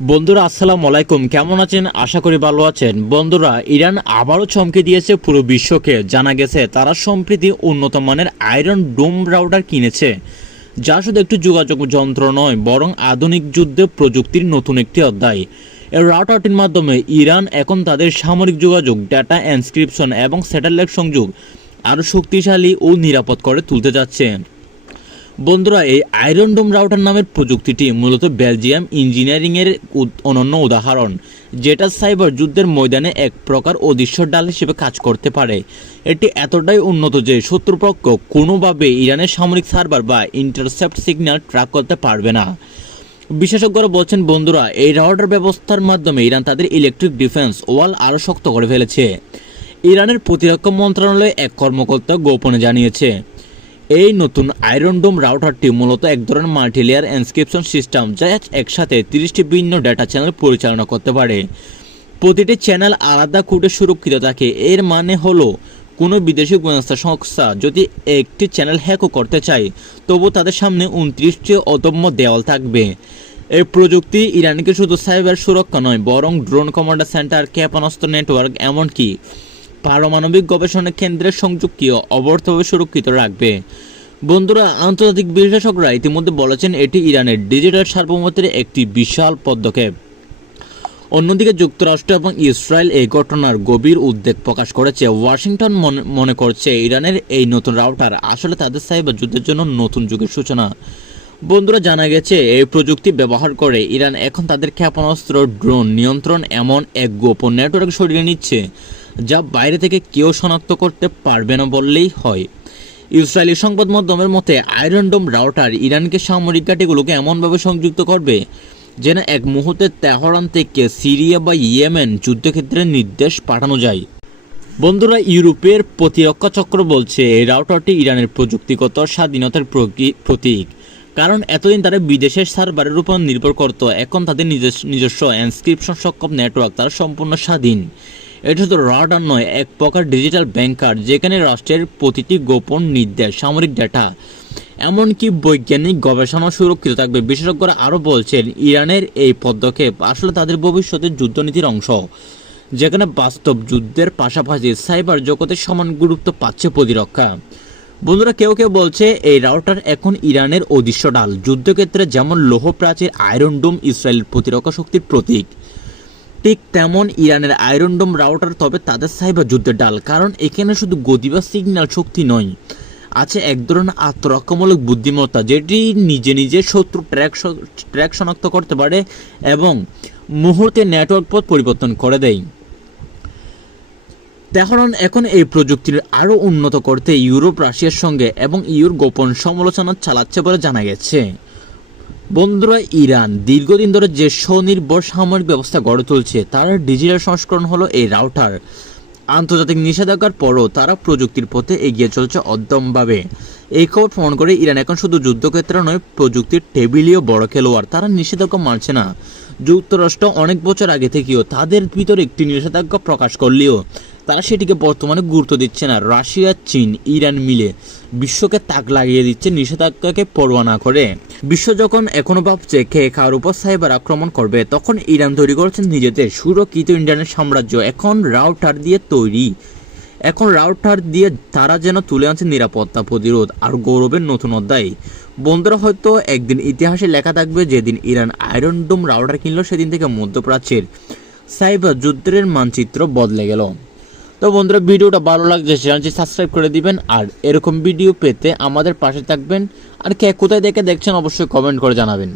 বন্ধুরা আসসালামু আলাইকুম, কেমন আছেন? আশা করি ভালো আছেন। বন্ধুরা, ইরান আবারও চমকে দিয়েছে পুরো বিশ্বকে। জানা গেছে তারা সম্প্রতি উন্নত মানের আয়রন ডোম রাউটার কিনেছে, যা শুধু একটি যোগাযোগ যন্ত্র নয়, বরং আধুনিক যুদ্ধে প্রযুক্তির নতুন একটি অধ্যায়। এই রাউটারটির মাধ্যমে ইরান এখন তাদের সামরিক যোগাযোগ, ডেটা এনক্রিপশন এবং স্যাটেলাইট সংযোগ আরও শক্তিশালী ও নিরাপদ করে তুলতে যাচ্ছে। বন্ধুরা, এই আয়রন ডোম রাউটার নামের প্রযুক্তিটি মূলত বেলজিয়াম ইঞ্জিনিয়ারিংয়ের অনন্য উদাহরণ, যেটা সাইবার যুদ্ধের ময়দানে এক প্রকার অদৃশ্য ডাল হিসেবে কাজ করতে পারে। এটি এতটাই উন্নত যে শত্রুপক্ষ কোনোভাবে ইরানের সামরিক সার্ভার বা ইন্টারসেপ্ট সিগন্যাল ট্র্যাক করতে পারবে না। বিশেষজ্ঞরা বলছেন, বন্ধুরা, এই রাউটার ব্যবস্থার মাধ্যমে ইরান তাদের ইলেকট্রিক ডিফেন্স ওয়াল আরও শক্ত করে ফেলেছে। ইরানের প্রতিরক্ষা মন্ত্রণালয় এক কর্মকর্তা গোপনে জানিয়েছে, এই নতুন আয়রন ডোম রাউটারটি মূলত এক ধরনের মাল্টিলেয়ার এনক্রিপশন সিস্টেম, যা একসাথে 30টি ভিন্ন ডেটা চ্যানেল পরিচালনা করতে পারে। প্রতিটি চ্যানেল আলাদা কোডে সুরক্ষিত থাকে। এর মানে হলো কোনো বিদেশি গোয়েন্দা সংস্থা যদি একটি চ্যানেল হ্যাকও করতে চায়, তবু তাদের সামনে 29টি অদম্য দেওয়াল থাকবে। এই প্রযুক্তি ইরানকে শুধু সাইবার সুরক্ষা নয়, বরং ড্রোন কমান্ডার সেন্টার, ক্ষেপণাস্ত্র নেটওয়ার্ক, এমনকি পারমাণবিক গবেষণা কেন্দ্রের সংযোগকেও অবর্তভাবে সুরক্ষিত রাখবে। বন্ধুরা, আন্তর্জাতিক বিশেষজ্ঞরা ইতিমধ্যে বলেছেন এটি ইরানের ডিজিটাল সার্বভৌমত্বের একটি বিশাল পদক্ষেপ। অন্যদিকে যুক্তরাষ্ট্র এবং ইসরায়েল এই ঘটনার গভীর উদ্বেগ প্রকাশ করেছে। ওয়াশিংটন মনে করছে ইরানের এই নতুন রাউটার আসলে তাদের সাইবার যুদ্ধের জন্য নতুন যুগের সূচনা। বন্ধুরা, জানা গেছে এই প্রযুক্তি ব্যবহার করে ইরান এখন তাদের ক্ষেপণাস্ত্র, ড্রোন নিয়ন্ত্রণ এমন এক গোপন নেটওয়ার্ক সরিয়ে নিচ্ছে, যা বাইরে থেকে কেউ শনাক্ত করতে পারবে না বললেই হয়। ইসরায়েলি সংবাদ মাধ্যমের মতে, আয়রন ডোম রাউটার ইরানকে সামরিক ঘাঁটিগুলোকে এমনভাবে সংযুক্ত করবে যেন এক মুহূর্তে তেহরান থেকে সিরিয়া বা ইয়েমেন যুদ্ধক্ষেত্রে নির্দেশ পাঠানো যায়। বন্ধুরা, ইউরোপের প্রতিরক্ষা চক্র বলছে এই রাউটারটি ইরানের প্রযুক্তিগত স্বাধীনতার প্রতীক। কারণ এতদিন তারা বিদেশের সার্ভারের উপর নির্ভর করত, এখন তাদের নিজস্ব এনক্রিপশন সক্ষম নেটওয়ার্ক, তারা সম্পূর্ণ স্বাধীন। এটা শুধু রাউটার নয়, এক প্রকার ডিজিটাল ব্যাংকার, যেখানে রাষ্ট্রের প্রতিটি গোপন নির্দেশ, সামরিক ডেটা, এমনকি বৈজ্ঞানিক গবেষণা সুরক্ষিত থাকবে। বিশেষজ্ঞরা আরও বলছেন, ইরানের এই পদক্ষেপ আসলে তাদের ভবিষ্যতের যুদ্ধনীতির অংশ, যেখানে বাস্তব যুদ্ধের পাশাপাশি সাইবার জগতের সমান গুরুত্ব পাচ্ছে প্রতিরক্ষা। বন্ধুরা, কেউ কেউ বলছে এই রাউটার এখন ইরানের অদৃশ্য ডাল। যুদ্ধক্ষেত্রে যেমন লৌহ প্রাচীর আয়রন ডোম ইসরায়েলের প্রতিরক্ষা শক্তির প্রতীক, ঠিক তেমন ইরানের আয়রন ডোম রাউটার তবে তাদের সাইবার যুদ্ধের ডাল। কারণ এখানে শুধু গতি বা সিগন্যাল শক্তি নয়, আছে এক ধরনের আত্মরক্ষামূলক বুদ্ধিমত্তা, যেটি নিজে নিজে শত্রু ট্র্যাক শনাক্ত করতে পারে এবং মুহূর্তে নেটওয়ার্ক পথ পরিবর্তন করে দেয়। তেহরান এখন এই প্রযুক্তির আরও উন্নত করতে ইউরোপ, রাশিয়ার সঙ্গে এবং ইউর গোপন সমালোচনা চালাচ্ছে বলে জানা গেছে। বন্ধুরা, ইরান দীর্ঘদিন ধরে যে স্বনির্ভর সামরিক ব্যবস্থা গড়ে তুলছে, তার ডিজিটাল সংস্করণ হলো এই রাউটার। আন্তর্জাতিক নিষেধাজ্ঞার পরও তারা প্রযুক্তির পথে এগিয়ে চলছে অদ্যমভাবে। এই খবর প্রমাণ করে ইরান এখন শুধু যুদ্ধক্ষেত্রে নয়, প্রযুক্তির টেবিলেও বড় খেলোয়াড়। তারা নিষেধাজ্ঞা মানছে না। যুক্তরাষ্ট্র অনেক বছর আগে থেকেও তাদের ভিতরে একটি নিষেধাজ্ঞা প্রকাশ করলেও তারা সেটিকে বর্তমানে গুরুত্ব দিচ্ছে না। রাশিয়া, চীন, ইরান মিলে বিশ্বকে তাক লাগিয়ে দিচ্ছে নিষেধাজ্ঞাকে পরোয়া না করে। বিশ্ব যখন এখনো ভাবছে খেয়ে খাওয়ার উপর সাইবার আক্রমণ করবে, তখন ইরান তৈরি করেছেন নিজেদের সুরক্ষিত ইন্টারনেট সাম্রাজ্য। এখন রাউটার দিয়ে তারা যেন তুলে আনছে নিরাপত্তা, প্রতিরোধ আর গৌরবের নতুন অধ্যায়। বন্ধুরা, হয়তো একদিন ইতিহাসে লেখা থাকবে, যেদিন ইরান আয়রন ডোম রাউটার কিনল, সেদিন থেকে মধ্যপ্রাচ্যের সাইবার যুদ্ধের মানচিত্র বদলে গেল। তো বন্ধুরা, ভিডিওটা ভালো লাগছে চ্যানেলটি সাবস্ক্রাইব করে দিবেন, আর এরকম ভিডিও পেতে আমাদের পাশে থাকবেন। আর কে কোথায় দেখে দেখছেন অবশ্যই কমেন্ট করে জানাবেন।